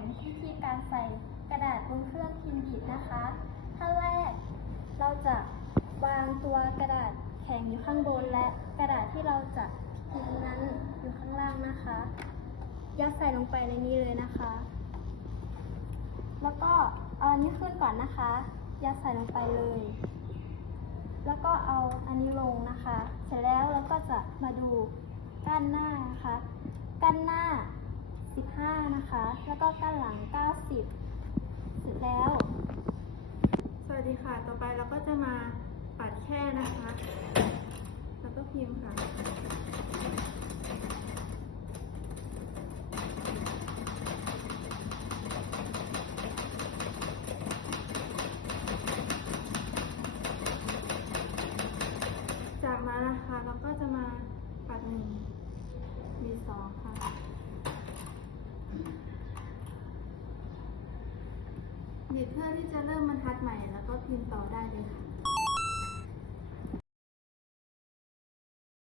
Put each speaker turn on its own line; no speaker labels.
วิธีการใส่กระดาษบนเครื่องพิมพ์ดีดนะคะขั้นแรกเราจะวางตัวกระดาษแข็งอยู่ข้างบนและกระดาษที่เราจะพิมพ์นั้นอยู่ข้างล่างนะคะ ยัดใส่ลงไปในนี้เลยนะคะ แล้วก็เอาอันนี้ขึ้นก่อนนะคะ ยัดใส่ลงไปเลย แล้วก็เอาอันนี้ลงนะคะ เสร็จแล้วเราก็จะมาดูก้านหน้านะคะ ก้านหน้า 15 นะคะ แล้วก็ก้านหลัง 90 เสร็จแล้ว
สวัสดีค่ะ ต่อไปเราก็จะมาปัดแค่นะคะ แล้วก็พิมพ์ค่ะ จากนั้นนะคะเราก็จะมาปัดหนึ่งมีสองค่ะ หยิบเพื่อที่จะเริ่มบรรทัดใหม่ แล้วก็พิมพ์ต่อได้เลยค่ะ